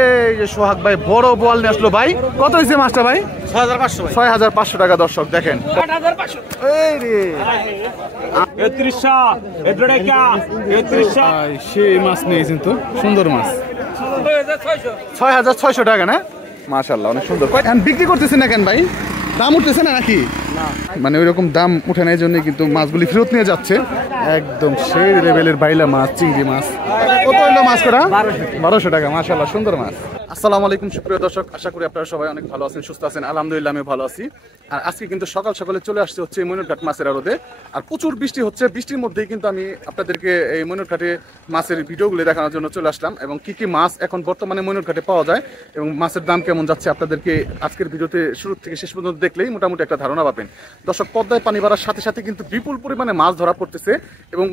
এই যে সোহাগ ভাই বড় বল নিয়ে আসলো ভাই। কত হয়েছে মাছটা ভাই? 6500 টাকা দর্শক দেখেন। এই রে সেই মাছ নিয়েছেন তো, সুন্দর মাছ। 6600 টাকা না? মাশাআল্লাহ অনেক সুন্দর। বিক্রি করতেছেন না কেন ভাই? দাম উঠতেছে না নাকি? মানে ওই রকম দাম উঠে নেয় জন্য কিন্তু মাছগুলি ফেরত নিয়ে যাচ্ছে। একদম সেই লেভেলের বাইলা মাছ, চিংড়ি মাছ। কত হলো মাছ করা? 1200 টাকা। মাশাআল্লাহ সুন্দর মাছ। আসসালামু আলাইকুম সুপ্রিয় দর্শক, আশা করি আপনারা সবাই অনেক ভালো আছেন, সুস্থ আছেন। আলহামদুলিল্লাহ আমি ভালো আছি। আর আজকে কিন্তু সকাল সকালে চলে আসছে হচ্ছে মইনুরঘাট মাছের আড়তে। আর প্রচুর বৃষ্টি হচ্ছে, বৃষ্টির মধ্যেই কিন্তু আমি আপনাদেরকে এই মইনুরঘাটে মাছের ভিডিওগুলো দেখানোর জন্য চলে আসলাম, এবং কি কি মাছ এখন বর্তমানে মইনুরঘাটে পাওয়া যায় এবং মাছের দাম কেমন যাচ্ছে আপনাদেরকে আজকের ভিডিওতে শুরু থেকে শেষ পর্যন্ত দেখলেই মোটামুটি একটা ধারণা পাবেন। দর্শক, পদ্মায় পানি বাড়ার সাথে সাথে কিন্তু বিপুল পরিমাণে মাছ ধরা পড়তেছে, এবং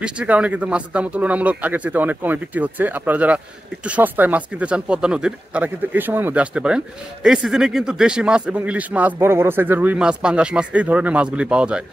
বৃষ্টির কারণে কিন্তু মাছের দাম তুলনামূলক আগের চেয়ে অনেক কমে বিক্রি হচ্ছে। আপনারা যারা একটু সস্তায় মাছ কিনতে চান পদ্মা নদীর, তারা কিন্তু এই সময়ের মধ্যে আসতে পারেন। এই সিজনে কিন্তু দেশি মাছ এবং ইলিশ মাছ, বড় বড় সাইজের রুই মাছ, পাঙ্গাস মাছ, এই ধরনের মাছগুলি পাওয়া যায়।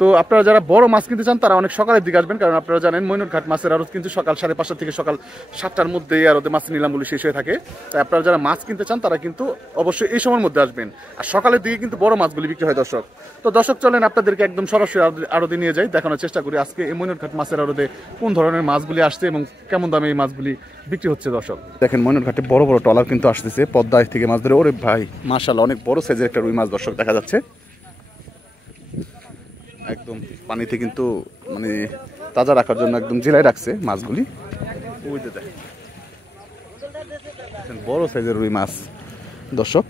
তো আপনারা যারা বড় মাছ কিনতে চান তারা অনেক সকালের দিকে আসবেন, কারণ আপনারা জানেন মইনুরঘাট মাছের আড়ত কিন্তু সকাল 5:30 থেকে সকাল 7টার মধ্যে আড়তে মাছ নিলামগুলি শেষ হয়ে থাকে। তাই আপনারা যারা মাছ কিনতে চান তারা কিন্তু অবশ্যই এই সময়ের মধ্যে আসবেন। আর সকালের দিকে কিন্তু বড় মাছগুলি বিক্রি হয় দর্শক। তো দর্শক চলেন আপনাদেরকে একদম সরাসরি আড়তে নিয়ে যাই, দেখানোর চেষ্টা করি আজকে এই মইনুরঘাট মাছের আড়তে কোন ধরনের মাছগুলি আসছে এবং কেমন দামে এই মাছগুলি বিক্রি হচ্ছে। দর্শক দেখেন, মইনুরঘাটে বড় বড় ট্রলার কিন্তু আসতেছে পদ্মায় থেকে মাছ ধরে। ওরে ভাই মাশাআল্লাহ অনেক বড় সাইজের একটা রুই মাছ দর্শক দেখা যাচ্ছে। একদম পানিতে কিন্তু মানে তাজা রাখার জন্য একদম জেলায় রাখছে মাছগুলি। ওই যে দেখেন বড় সাইজের রুই মাছ দর্শক।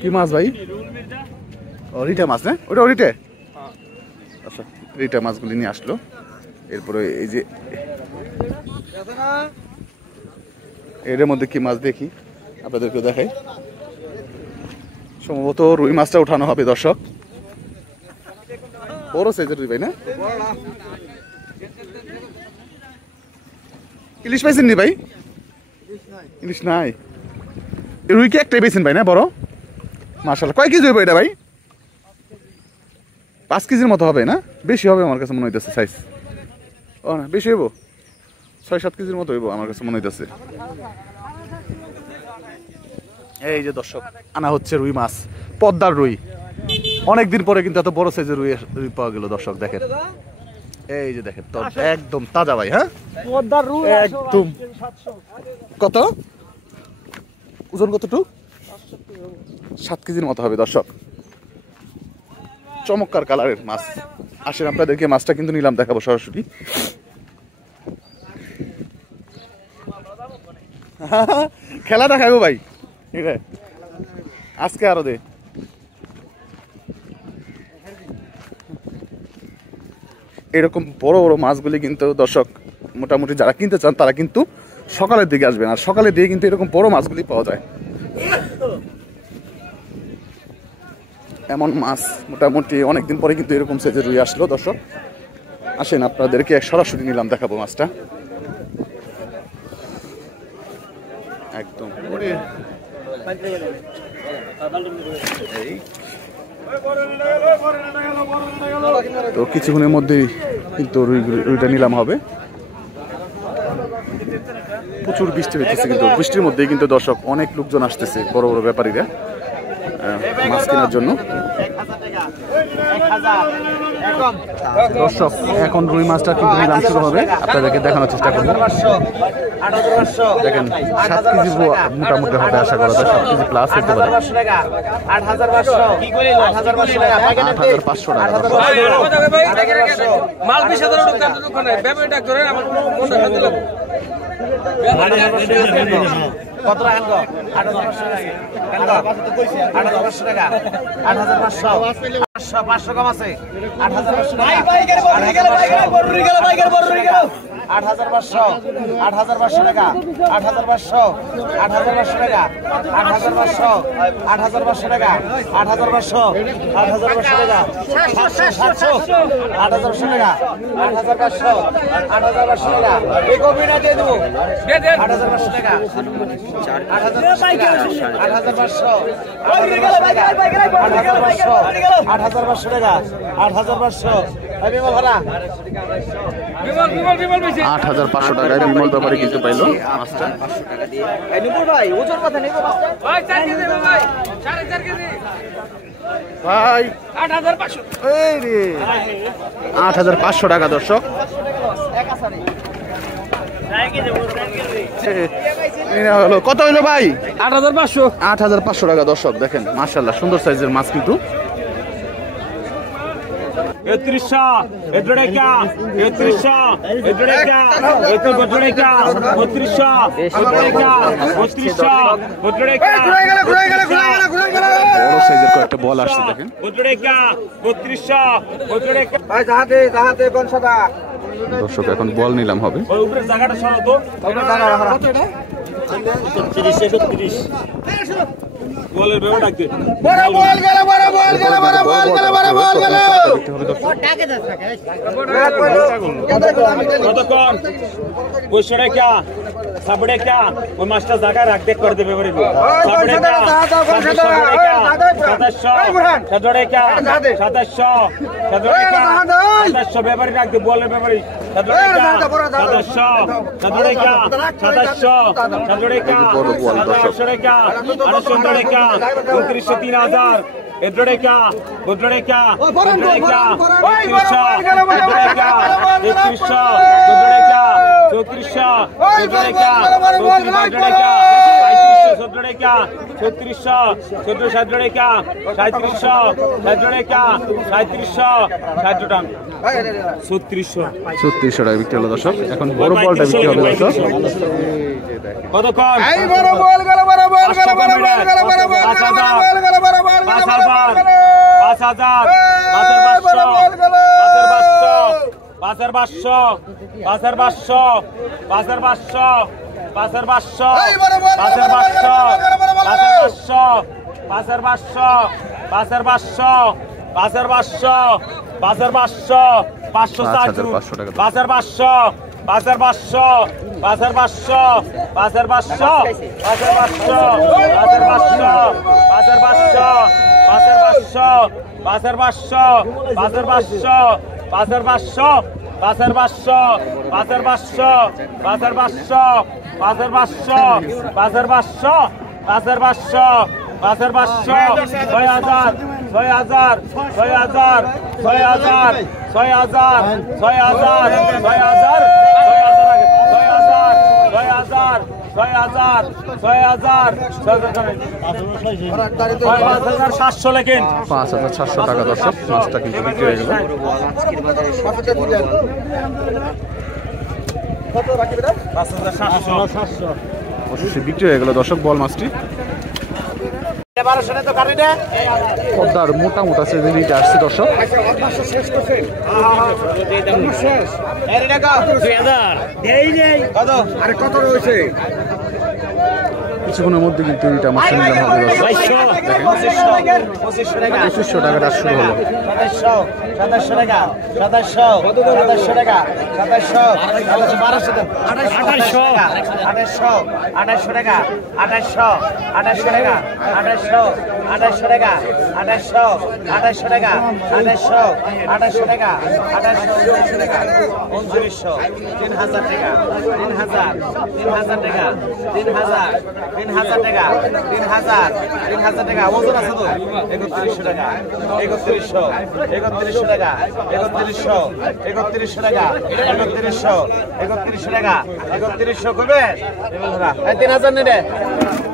কি মাছ ভাই? রিটা মাছ না? ওটা রিটে। আচ্ছা, রিটা মাছগুলি নিয়ে আসলো। এরপরে এই যে এর মধ্যে কি মাছ দেখি আপনাদেরকে দেখাই। সম্ভবত রুই মাছটা উঠানো হবে দর্শক। বড় সাইজের রুই ভাই না? ইলিশ পাইছেন নি ভাই? ইলিশ নাই। রুই কি একটাই পেয়েছেন ভাই না বড়? মাশাআল্লাহ। কয় কেজি হবে এটা ভাই? 5 কেজির মতো হবে না? বেশি হবে আমার কাছে মনে হইতেছে সাইজ। ও না, বেশি হইব, 6-7 কেজির মতো হইব আমার কাছে মনে হইতেছে। এই যে দর্শক আনা হচ্ছে রুই মাছ, পদ্মার রুই। অনেকদিন পরে কিন্তু এত বড় সাইজের রুই পাওয়া গেল দর্শক। দেখেন এই যে দেখেন, তো একদম তাজা ভাই। হ্যাঁ পদ্মার রুই একদম। কত ওজন? কতটুকু? 7 কেজির মতো হবে দর্শক। চমৎকার কালারের মাছ। আসেন আপনাদেরকে মাছটা কিন্তু নিলাম দেখাবো সরাসরি। খেলা দেখাবো ভাই আজকে আরো দে। এরকম বড় বড় মাছগুলি কিন্তু দর্শক মোটামুটি যারা কিনতে চান তারা কিন্তু সকালের দিকে আসবেন। আর সকালের দিকে কিন্তু এরকম বড় মাছগুলি পাওয়া যায়। এমন মাছ মোটামুটি অনেকদিন পরে কিন্তু এরকম সাইজের রুই আসলো দর্শক। আসেন আপনাদেরকে সরাসরি নিলাম দেখাবো মাছটা একদম। তো কিছুক্ষণের মধ্যেই কিন্তু রুইটা নিলাম হবে। প্রচুর বৃষ্টি হইতেছে, কিন্তু বৃষ্টির মধ্যেই কিন্তু দর্শক অনেক লোকজন আসতেছে, বড় বড় ব্যাপারীরা মাছ কেনার জন্য। দর্শক এখন রুই মাছটা কিন্তু নিলাম শুরু হবে, আপনাদেরকে দেখানোর চেষ্টা করবো। দেখেন 7 কেজি মোটামুটি হবে আশা করা যায়, 7 কেজি প্লাস হতে পারে। 8500 কত টাকা? 8500 টাকা। 8500 কম আছে। 8500 টাকা। 8500 8500 টাকা। 8500 8500 টাকা। 8500 8500 টাকা। 8500 8500 টাকা। 700 8500 টাকা। 8500 8500 টাকা। এই কপিটা দিয়ে দেবো 8500 টাকা। 8500 8500 8500 টাকা। 8500 টাকা। 8500 8,500 টাকায় বিমল ব্যাপারে কিন্তু পাইলো মাছটা। ভাই 8,500 টাকা দর্শক। কত হইলো ভাই? 8,500 টাকা দর্শক। দেখেন মাশাআল্লাহ সুন্দর সাইজের মাছ কিন্তু। 32 সাইজের কয়েকটা বল আসছে দেখেন। দর্শক এখন বল নিলাম হবে। বলের বেও ডাকতে বড় বল গেল বড় বল গেল বড় বল গেল বড় বল গেল ডাকে থাকে কতক্ষণ বসরে কে সাবড়ে কে ওই মাস্টার জায়গা রাখ দেখ করে দেবে বলে সাবড়ে কে সাজড়ে কে 2700 সাজড়ে কে 2700 ব্যাপারী রাখ দে বলের ব্যাপারী সাজড়ে কে 2700 সাজড়ে কে 2700 সাজড়ে কে 2800 কে 2800 কে 2900 3000 এড্রোডে কা গোড্রোডে কা গোড্রোডে কা 3100 গোড্রোডে কা 3100 গোড্রোডে কা 3400 গোড্রোডে কা 3400 গোড্রোডে কা 3600 3600 গোড্রোডে কা 3700 গোড্রোডে কা 3700 60 টাকা 3600 টাকা বিক্রি হলো দর্শক। এখন বড় বলটা বিক্রি হবে দর্শক। কতক্ষণ এই বড় বল গেল বড় বল গেল বড় বল গেল বড় বল গেল বড় বল গেল 5000 5700 লেখেন 5700 টাকা দর্শক। মাছটা কিন্তু বিক্রি হয়ে গেল। বিক্রি হয়ে গেল দর্শক বল মাছটি। পদ্মার মোটা মোটা সেদিনটা আসছে দর্শক। কিছুক্ষণের মধ্যে কিন্তু এটা মাছ নিলাম হবে দর্শক। 2500 টাকা শুরু হলো। 2700 টাকা 2700 টাকা 2700 1200 2800 টাকা 2800 টাকা 2800 টাকা 2800 টাকা 2900 টাকা 2900 3000 টাকা 3000 টাকা 3000 টাকা 3000 টাকা ওজন আছে তো 3100 টাকা 3100 টাকা 3100 টাকা 3100 টাকা 3100 করবে 3000 নেবে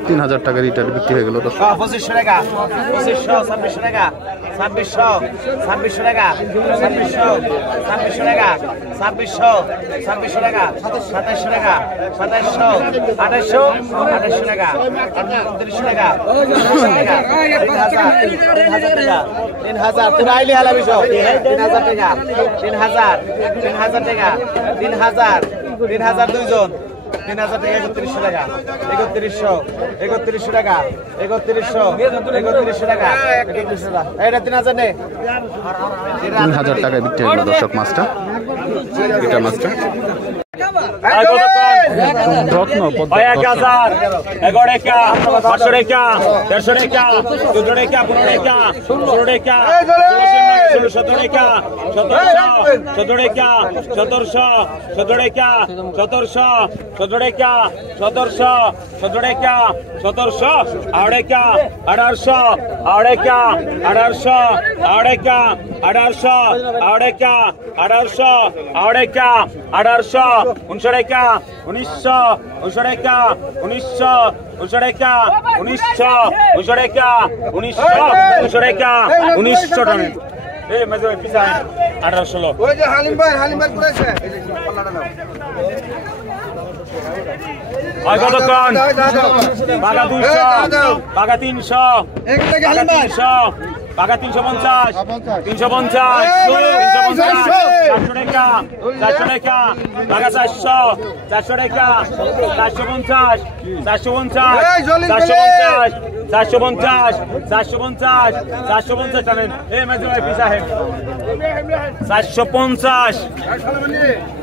3000 টাকা রিটার বিক্রি হয়ে গেল তো। 2500 টাকা 2500 2600 টাকা 2600 টাকা 2600 টাকা 2600 টাকা 2700 টাকা 2700 2800 টাকা 2900 টাকা 3000 তোরা আইলি হালাবি সব 3000 টাকা 3000 টাকা 3000 দুইজন 3000 টাকা 3100 টাকা 3100 টাকা 3100 টাকা এটা 3000 নে 3000 টাকা বিক্রি হলো দর্শক মাছটা। এটা মাছটা রত্ন 1000 11 টাকা 500 টাকা 150 টাকা 14 টাকা 15 টাকা 16 টাকা 17 টাকা 17 টাকা 1700 17 টাকা 1700 17 টাকা 1700 17 টাকা 1700 আড়াইকা 1800 আড়াইকা 1800 আড়াইকা 1800 আড়াইকা 1800 আড়াইকা 1800 1900 টাকা 1900 1900 টাকা 1900 1900 টাকা 1900 1900 টাকা 1900 টাকা 1900 টাকা এই মেজো পিছা 1800 ওই যে হালিম ভাই করেছে এই যে পাল্লাটা নাও আর কতক্ষণ বাগা 200 বাগা 300 বাগা 300 বাগা 350 350 400 টাকা 400 টাকা বাগা 400 400 টাকা 450 450 450 450 450 টানেন এই মেজো পিছা হে 450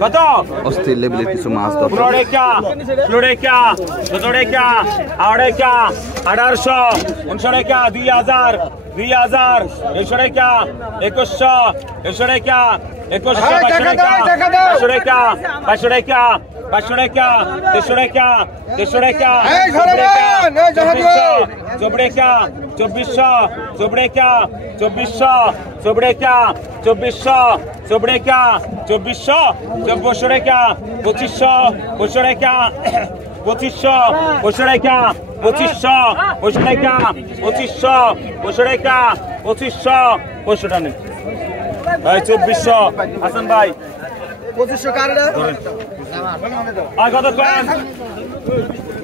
কত অস্থির লেভেলের কিছু মাছ দরকার 16 টাকা 17 টাকা 18 1800 1900 টাকা 2000 2000 100 টাকা 2100 100 টাকা 2100 500 টাকা 500 টাকা 500 টাকা 300 টাকা 300 টাকা 2400 টাকা 2400 টাকা 2400 টাকা 2400 টাকা 2400 টাকা 2500 টাকা 2500 টাকা 2500 টাকা 2500 টাকা 2500 টাকা ভাই 2400 হাসান ভাই 2500 কারডা আর কত কম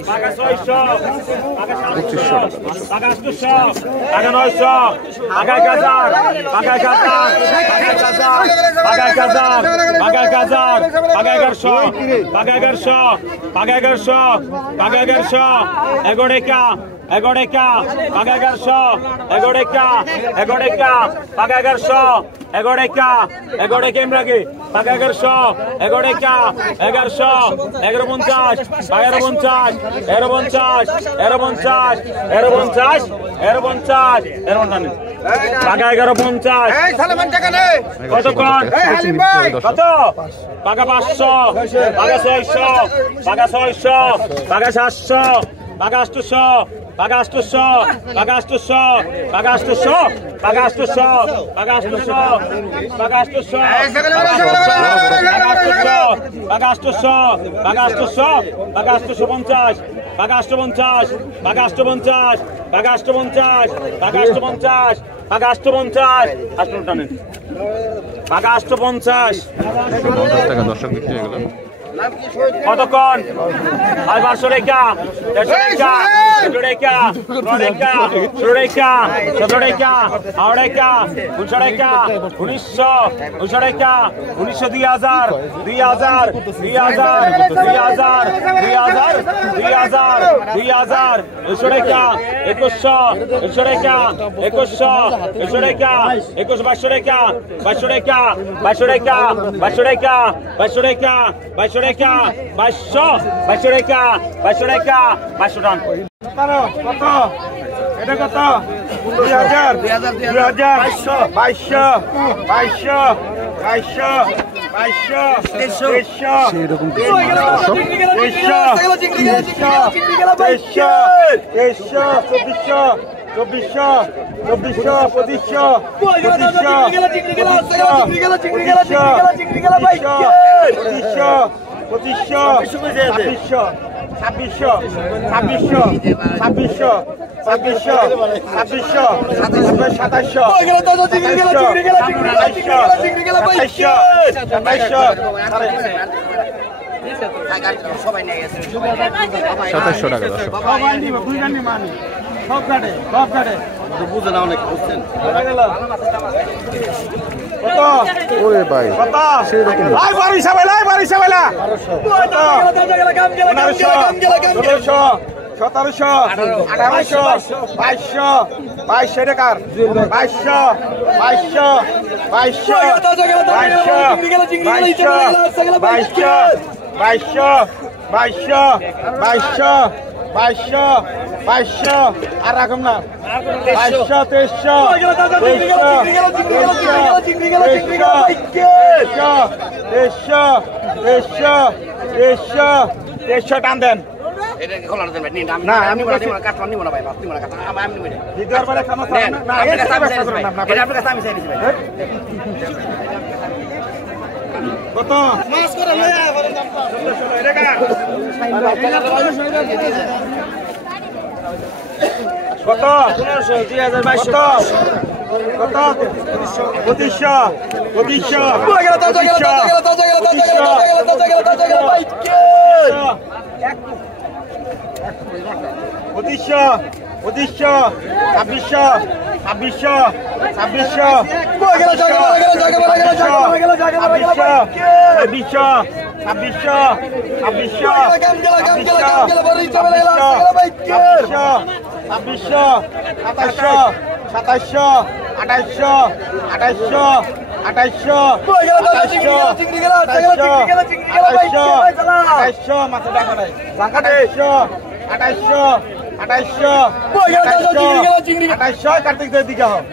টাকা 600 টাকা 700 টাকা 800 টাকা 900 টাকা 1000 টাকা 1000 টাকা 1000 টাকা 1000 টাকা 1100 টাকা 1100 টাকা 1100 টাকা 1100 11 টাকা 11 টাকা টাকা 1100 11 টাকা 11 টাকা টাকা 1100 11 টাকা 11 টাকা ইমরাগে টাকা 1100 11 টাকা 1100 1150 1150 1150 1150 1150 টাকা 1150 এই সালমান টাকা নে কত কোন এই হালিম ভাই কত টাকা 500 টাকা 600 টাকা 600 টাকা 700 টাকা 800 টাকা 800 টাকা 800 টাকা 800 টাকা 800 টাকা 800 টাকা 800 টাকা 800 টাকা 800 টাকা 850 টাকা 850 টাকা 850 টাকা 850 টাকা 850 টাকা 850 850 টানেন টাকা 850 টাকা দর্শক বিক্রি হয়ে গেল কতক্ষণ আর 500 টাকা 150 টাকা 17 টাকা 16 টাকা 17 টাকা 18 টাকা 19 টাকা 1900 1900 টাকা 1900 2000 2000 2000 2000 2000 2000 100 টাকা 2100 100 টাকা 2100 100 টাকা 2200 টাকা 2200 টাকা 2200 টাকা 2200 টাকা 2200 টাকা 2200 টাকা 2200 টাকা 2200 টাকা 2200 টাকা কত এটা কত 2000 2000 2200 সেরকম কিছু সবাই নিয়ে গেছে 2700 টাকা দর্শক সব কাটে বুঝে না অনেক বুঝছেন ওরে ভাই সেরকম 1700 1800 2200 2200 টাকার 2200 2200 2200 2200 আর রাখুন না 2200 2300 টান দেন না আমি কাটলাম নিব না ভাই নিব না কাটলাম আমি নিব না দ্বিতীয় বারে খামা না এটা আপনার কাছে আমি চাই নিছি ভাই কত মাছ করে লয়া করে দাম 1600 টাকা কত 1500 2022 কত 2500 কার্তিক দিকে হোক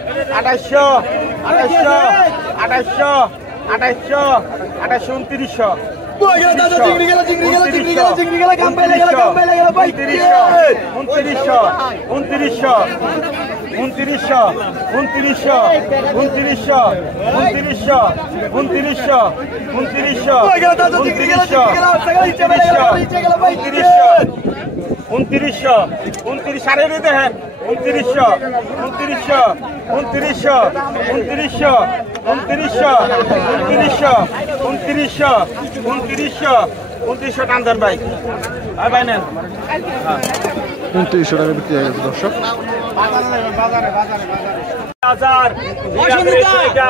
29 সাড়ে দেখেন 29 টান দেন ভাই আর ভাই নেন 2900 টাকা বিক্রি হয়ে গেছে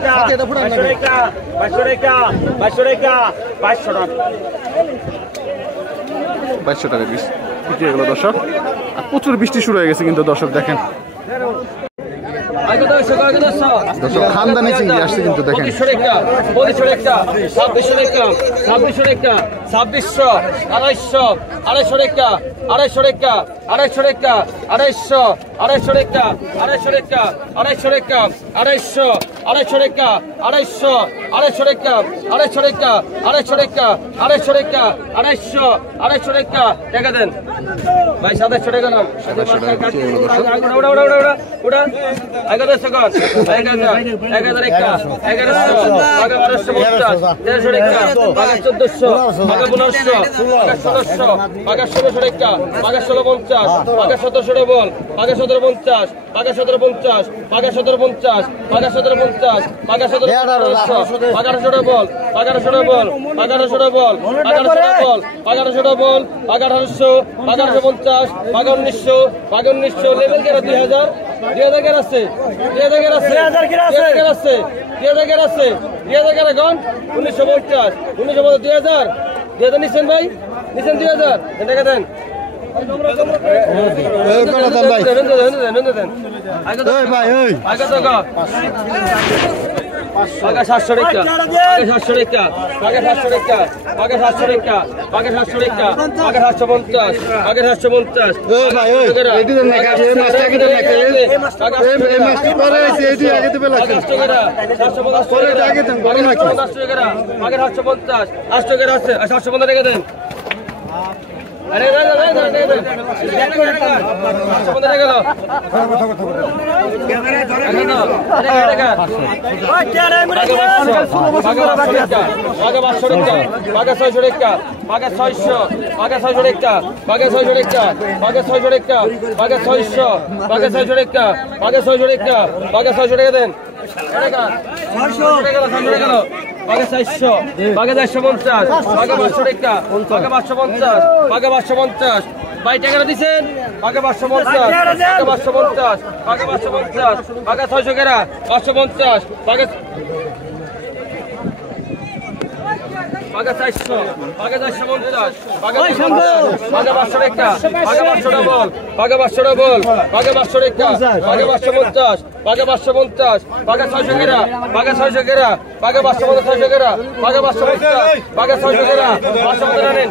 দর্শক हजार 2200 টাকা বিক্রি হয়ে গেল দর্শক। আর প্রচুর বৃষ্টি শুরু হয়ে গেছে কিন্তু দর্শক দেখেন দর্শক খানদানি চিংড়ি আসছে কিন্তু দেখেন। 2500 টাকা 2600 টাকা 2600 টাকা 2600 টাকা 250 250 টাকা 250 টাকা 250 টাকা 250 টাকা 250 250 টাকা 250 250 টাকা 250 টাকা 250 টাকা 250 টাকা 250 250 টাকা টাকা দেন ভাই 2700 টাকা নাম 2700 টাকা ওটা 1100 টাকা 1100 টাকা 1100 টাকা 1250 1300 টাকা 1400 টাকা 1500 টাকা 1600 টাকা 1600 টাকা টাকা 1650 টাকা 1700 বল টাকা 1750 টাকা 1750 টাকা 1750 টাকা 1750 টাকা 1750 টাকা 1800 বল টাকা 1800 বল টাকা 1800 বল টাকা 1800 বল টাকা 1800 বল টাকা 1800 টাকা 1850 টাকা 1900 টাকা 1900 লেভেল কেন 2000 2000 আছে 2000 আছে 2000 আছে 2000 আছে 2000 গন 1950 2000 2000 নিছেন ভাই নিছেন 2000 টাকা দেন টাকা 700 টাকা টাকা 700 টাকা টাকা 700 টাকা টাকা 700 টাকা টাকা 700 টাকা টাকা 750 টাকা 750 750 টাকা দেন अरे रे रे रे रे সমুদ্রে গেল ক্যামেরা ধরে না আরে টাকা ওই টাকা আগে 500 টাকা আগে 600 টাকা আগে 600 আগে 600 টাকা আগে 600 টাকা আগে 600 টাকা আগে 600 আগে 600 টাকা আগে 600 টাকা আগে 600 টাকা দেন টাকা 600 টাকা 600 টাকা আগে 400 আগে 450 আগে 500 টাকা আগে 550 আগে 550 ভাই টাকা দিছেন আগে 550 আগে 550 আগে 550 আগে 600 টাকা 550 আগে আগে 400 আগে 450 আগে 500 টাকা আগে 500 বল আগে 500 বল আগে 500 টাকা আগে 550 আগে 550 আগে 600 টাকা আগে 600 টাকা আগে 550 600 টাকা আগে 550 আগে 600 টাকা 550 নেন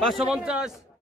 550